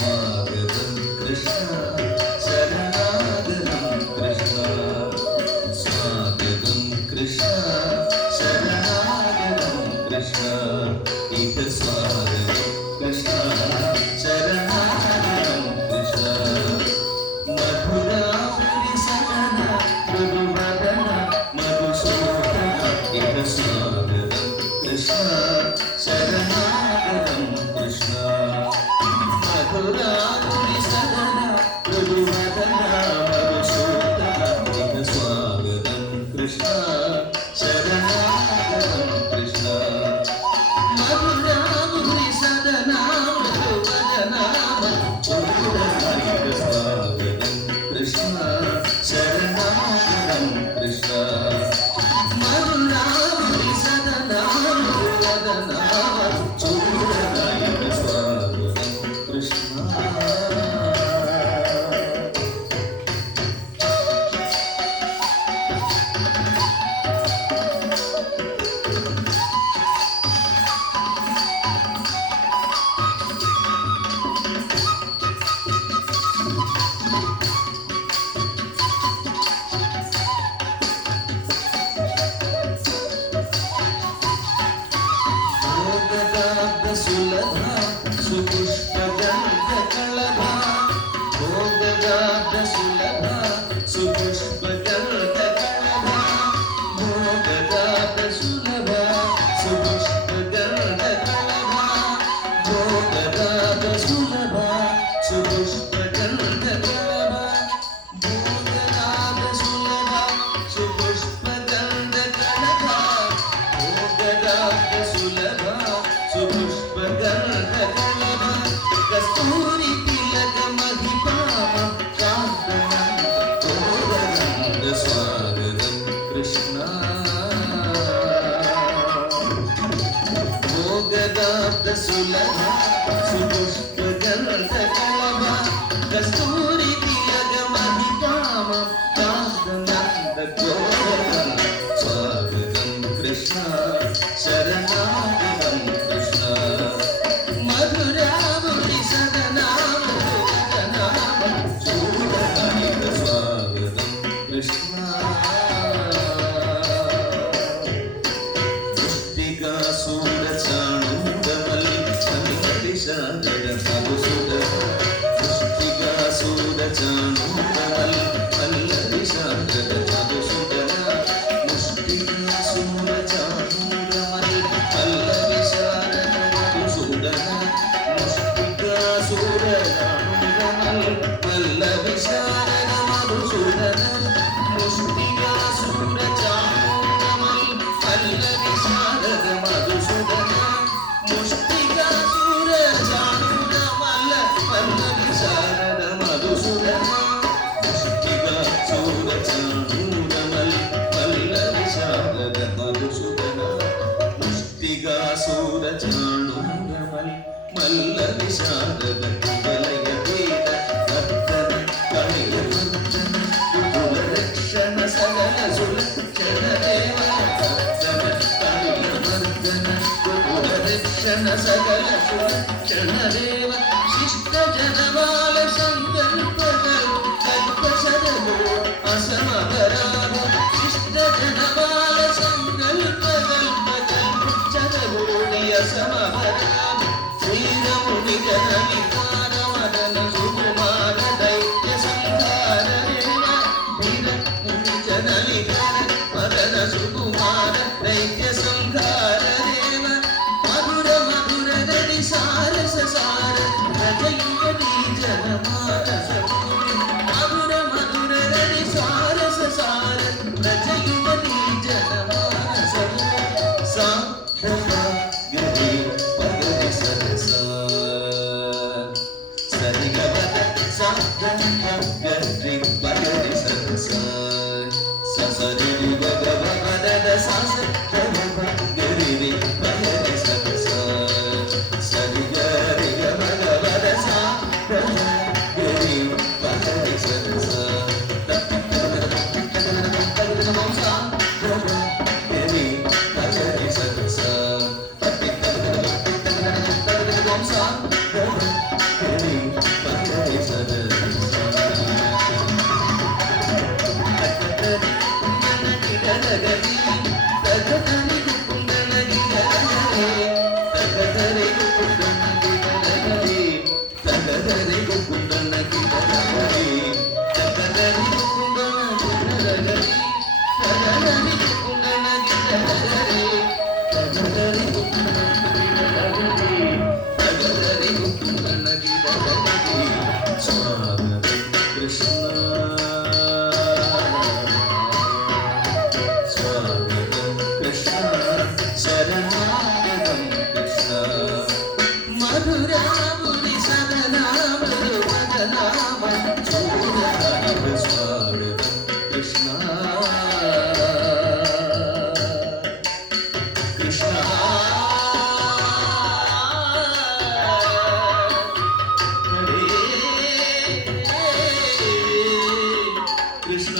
സ്വാഗതം കൃഷ്ണ ശരണാഗതം കൃഷ്ണ സ്വാഗതം കൃഷ്ണ ശരണാഗതം കൃഷ്ണ ഇഹ സ്വാഗതം കൃഷ്ണ ശരണാഗതം കൃഷ്ണ മധുരാപുരി സദന മൃദുവദന മധുസൂദന ഇഹ സ്വാഗതം കൃഷ്ണ ശരണാഗതം കൃഷ്ണ മധുരാപുരി സദന മൃദുവദന മധുസൂദന ഇഹ സ്വാഗതം കൃഷ്ണ ശരണാഗതം കൃഷ്ണ മധുരാപുരി സദന മൃദുവദന മധുസൂദന ഇഹ സ്വാഗതം കൃഷ്ണ ശരണാഗതം കൃഷ്ണ മധുരാപുരി സദന മൃദുവദന മധുസൂദന ഇഹ സ്വാഗതം കൃഷ്ണ സുലഭ സുപുഷ്പഗന്ധകളഭ ഭോഗദാത സുലഭ സുപുഷ്പഗന്ധകളഭ ഭോഗദാത സുലഭ സുപുഷ്പഗന്ധകളഭ ഭോഗദാത സുലഭ സുപുഷ്പഗന്ധകളഭ ഭോഗദാത സുലഭ സുപുഷ്പഗന്ധകളഭ ഭോഗദാത സുലഭ സുപുഷ്പഗന്ധകളഭ കസ്തൂരി തിലക മഹിപാമ കാന്തനന്ദ സ്വാഗതം കൃഷ്ണ ഭോഗദാത സുലഭ സുപുഷ്പഗന്ധകളഭ കസ്തൂരി തിലക മഹിപാമ കാന്തനന്ദ സ്വാഗതം കൃഷ്ണ ശരണാഗതം കൃഷ്ണ മധുരാപുരി സദന മൃദുവദന മധുസൂദന ഇഹ സ്വാഗതം കൃഷ്ണ മുഷ്ടികാസുര ചാണൂരമൽ സമിതിശാരദ മധുസൂദന മുഷ്ടികാസുര ചാണൂരമൽ പല്ലവിശാരദ മധുസൂദന മുഷ്ടികാസുര ചാണൂരമൽ പല്ലവിശാരദ മധുസൂദന മുഷ്ടികാസുര ചാണൂരമൽ പല്ലവിശാരദ മധുസൂദന മുഷ്ടികാസുര ചാണൂരമൽ പല്ലവിശാരദ മധുസൂദന മുഷ്ടികാസുര ചാണൂരമൽ പല്ലവിശാരദ മധുസൂദന മുഷ്ടികാസുര ചാണൂരമൽ പല്ലവിശാരദ മധുസൂദന മുഷ്ടികാസുര ചാണൂരമൽ മല്ലവിശാരദ കുവലയ വേദ വർദ്ധന കളയ വർദ്ധന കുലരക്ഷണ സകല സുലക്ഷണ ദേവ വർദ്ധന കളയ വർദ്ധന കുലരക്ഷണ സകല സുലക്ഷണ ദേവ ശിഷ്ട ജനവാല സങ്കൽപ്പകൾ കൽപ്പശരോ അസമപരാധ ശിഷ്ട ജനവാല സങ്കൽപ്പകൾ കൽപ്പശരോ അസമപരാധ ശ്രീരമുനി ജനവികാര മദന സുകുമാര ദൈത്യ സംഹാര ധീരമുനി ജനവികാര മദന സുകുമാര ദൈത്യ സംഹാര ദേവ മധുര മധുര രതി സാരസ സാര രജയുഗതി చక్కదరి గుండన గిడలగరి చక్కదరి గుండన గిడలగరి చక్కదరి గుండన గిడలగరి చక్కదరి గుండన గిడలగరి చక్కదరి గుండన గిడలగరి స్వాగతం కృష్ణ స్వాగతం కృష్ణ శరణాగతం కృష్ణ మధురాముని సదనామలు మదనామ చూడరామ స్వాగతం కృష్ణ కృష్ణ హరే కృష్ణ